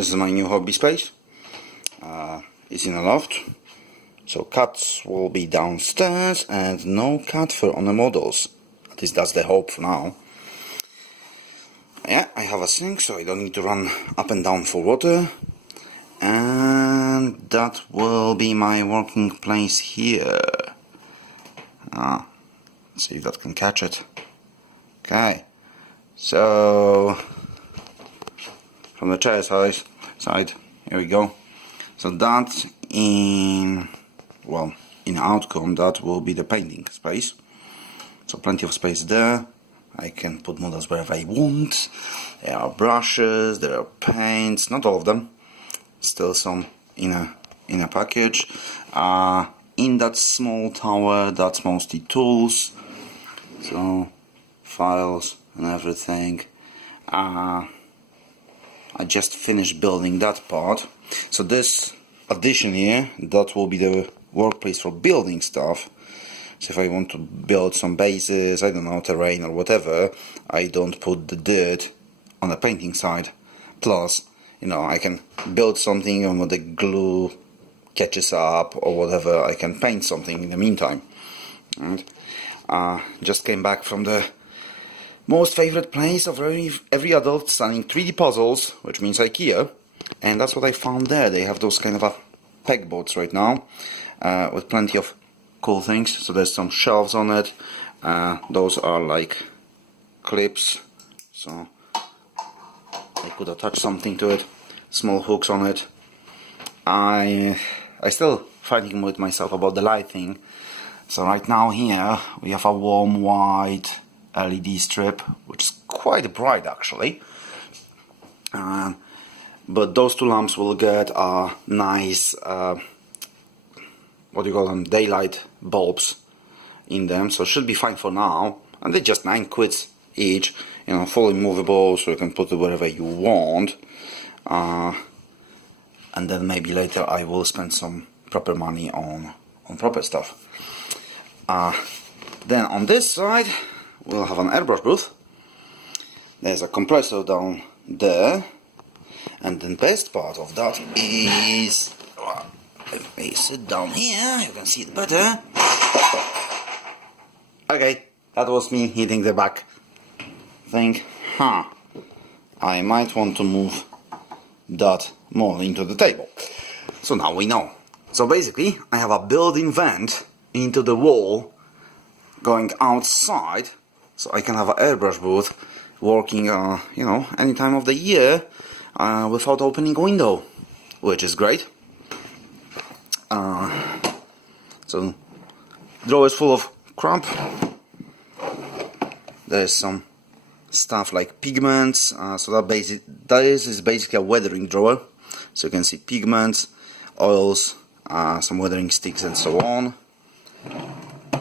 This is my new hobby space. It's in a loft, so cuts will be downstairs and no cut for on the models. At least that's the hope for now. Yeah, I have a sink, so I don't need to run up and down for water. And that will be my working place here. Let's see if that can catch it. Okay, so from the chair side, here we go. So that in outcome, that will be the painting space. So plenty of space there. I can put models wherever I want. There are brushes, there are paints, not all of them. Still some in a package. In that small tower, that's mostly tools. So files and everything. I just finished building that part. So this addition here, that will be the workplace for building stuff. So if I want to build some bases, I don't know, terrain or whatever, I don't put the dirt on the painting side. Plus, you know, I can build something and when the glue catches up or whatever, I can paint something in the meantime. Right? Just came back from the most favorite place of every adult, selling 3D puzzles, which means IKEA, and that's what I found there. They have those kind of pegboards right now, with plenty of cool things. So there's some shelves on it. Those are like clips, so I could attach something to it. Small hooks on it. I still fighting with myself about the lighting. So right now here we have a warm white LED strip, which is quite bright actually. But those two lamps will get a nice what do you call them, daylight bulbs in them, so it should be fine for now. And they're just 9 quid each, you know, fully movable, so you can put it wherever you want. And then maybe later I will spend some proper money on proper stuff. Then on this side we'll have an airbrush booth. There's a compressor down there, and the best part of that is, if I sit down here, you can see it better. Okay, that was me hitting the back thing. I might want to move that more into the table. So now we know. So basically, I have a built-in vent into the wall going outside, so I can have an airbrush booth working, you know, any time of the year without opening a window, which is great. So drawer is full of crap. There's some stuff like pigments. So that is basically a weathering drawer. So you can see pigments, oils, some weathering sticks, and so on.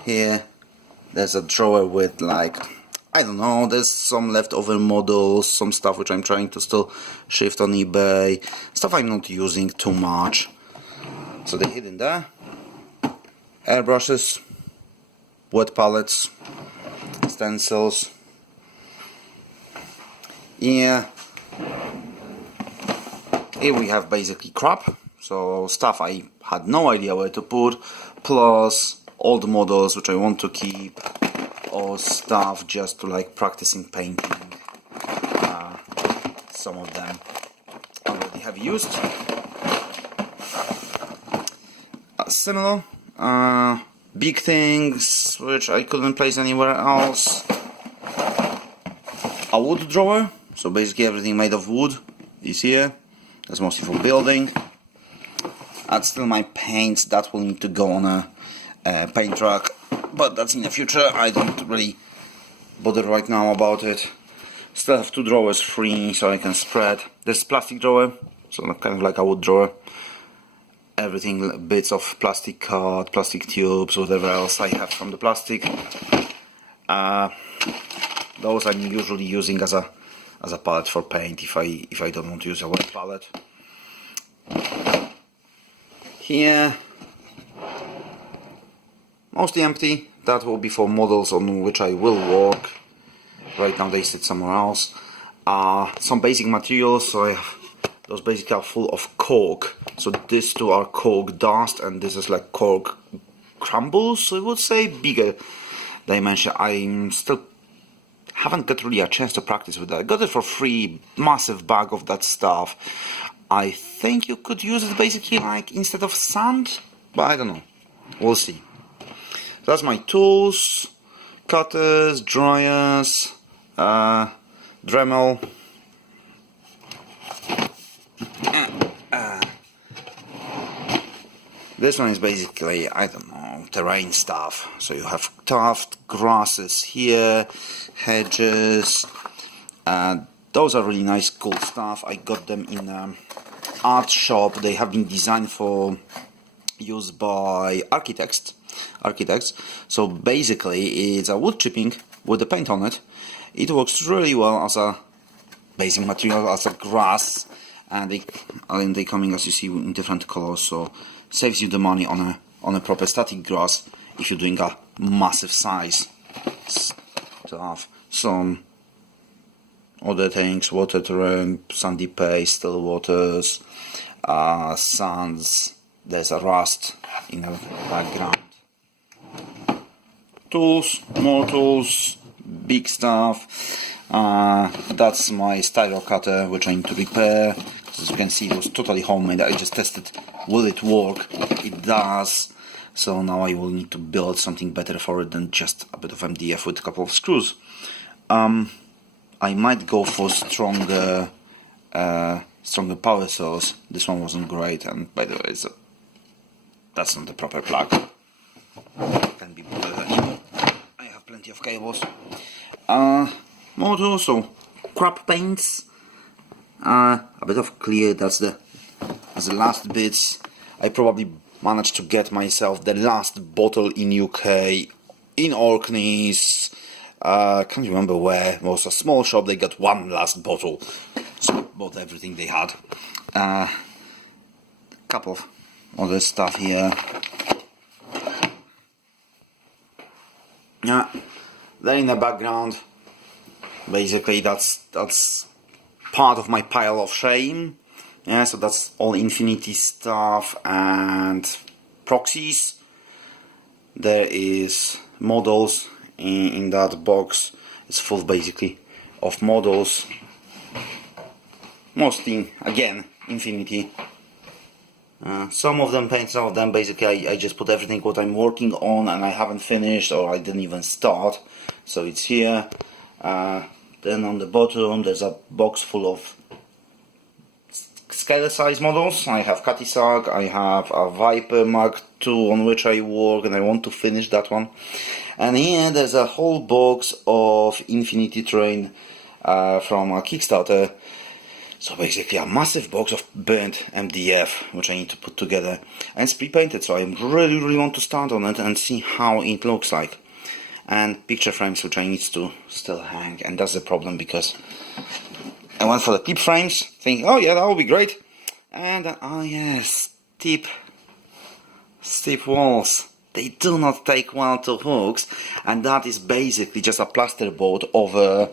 Here, there's a drawer with, like, I don't know, there's some leftover models, some stuff which I'm trying to still shift on eBay, stuff I'm not using too much. So they're hidden there. Airbrushes, wet palettes, stencils. Yeah. Here we have basically crap. So stuff I had no idea where to put, plus old models which I want to keep, or stuff just to like practicing painting. Some of them already have used. Similar big things which I couldn't place anywhere else. A wood drawer, so basically everything made of wood is here. That's mostly for building. That's still my paints, that will need to go on a paint truck, but that's in the future. I don't really bother right now about it. Still have 2 drawers free, so I can spread. This plastic drawer, so kind of like a wood drawer. Everything, bits of plastic cut, plastic tubes, whatever else I have from the plastic. Those I'm usually using as a palette for paint if I don't want to use a wet palette. Here, mostly empty. That will be for models on which I will work. Right now they sit somewhere else. Some basic materials, so I have those basically are full of cork. So these two are cork dust, and this is like cork crumbles, I would say, bigger dimension. I still haven't got really a chance to practice with that. I got it for free, massive bag of that stuff. I think you could use it basically like instead of sand, but I don't know. We'll see. That's my tools, cutters, dryers, Dremel. This one is basically, I don't know, terrain stuff. So you have tuft, grasses here, hedges. Those are really nice, cool stuff. I got them in an art shop. They have been designed for use by architects. So basically, it's a wood chipping with the paint on it. It works really well as a basic material, as a grass, and they coming, as you see, in different colors. So saves you the money on a proper static grass if you're doing a massive size stuff. Some other things: water terrain, sandy paste, still waters, sands. There's a rust in the background. Tools, more tools, big stuff. That's my styro cutter, which I need to repair. As you can see, it was totally homemade. I just tested, will it work? It does. So now I will need to build something better for it than just a bit of MDF with a couple of screws. I might go for stronger power source. This one wasn't great, and by the way, that's not the proper plug. Can be bothered anymore. I have plenty of cables. More tools, so crap paints. A bit of clear. That's the last bits. I probably managed to get myself the last bottle in UK, in Orkneys. Can't remember where. It was a small shop. They got one last bottle, so bought everything they had. Couple of other stuff here. Yeah, there in the background. Basically, that's part of my pile of shame. Yeah, so that's all Infinity stuff and proxies. There is models in that box. It's full basically of models. Mostly, again, Infinity. Some of them paint, some of them basically I just put everything what I'm working on and I haven't finished or I didn't even start. So it's here. Then on the bottom there's a box full of scale size models. I have Catisag, I have a Viper Mark II on which I work and I want to finish that one. And here there's a whole box of Infinity Terrain from a Kickstarter. So basically a massive box of burnt MDF which I need to put together, and it's pre-painted, so I really want to start on it and see how it looks like. And picture frames which I need to still hang, and that's the problem because I went for the clip frames thinking, oh yeah, that would be great, and then, oh yes, steep walls, they do not take well to hooks, and that is basically just a plasterboard over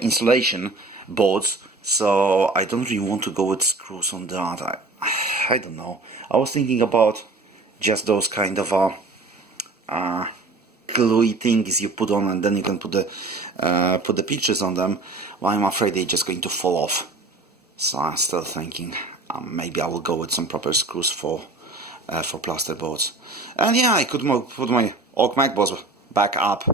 insulation boards. So I don't really want to go with screws on that. I don't know. I was thinking about just those kind of gluey things you put on and then you can put the pictures on them. Well, I'm afraid they're just going to fall off. So I'm still thinking maybe I will go with some proper screws for plasterboards. And yeah, I could put my Oak MacBook back up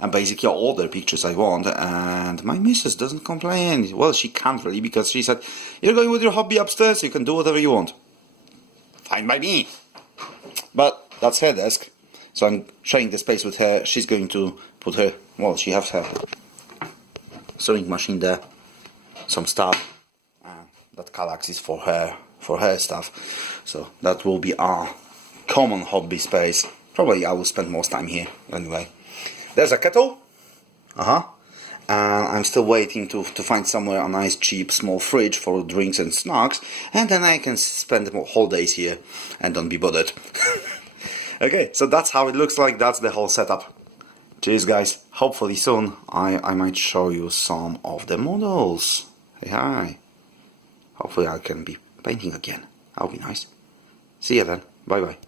and basically all the pictures I want, and my missus doesn't complain. Well, she can't really, because she said, you're going with your hobby upstairs, you can do whatever you want. Fine by me. But that's her desk, so I'm sharing the space with her. She's going to put her, well, she has her sewing machine there, some stuff. That Kallax is for her stuff. So that will be our common hobby space. Probably I will spend most time here anyway. There's a kettle. And I'm still waiting to find somewhere a nice cheap small fridge for drinks and snacks, and then I can spend the whole days here and don't be bothered. Okay, so that's how it looks like. That's the whole setup. Cheers guys. Hopefully soon I might show you some of the models. Hey hi. hopefully I can be painting again. That'll be nice. See you then. Bye bye.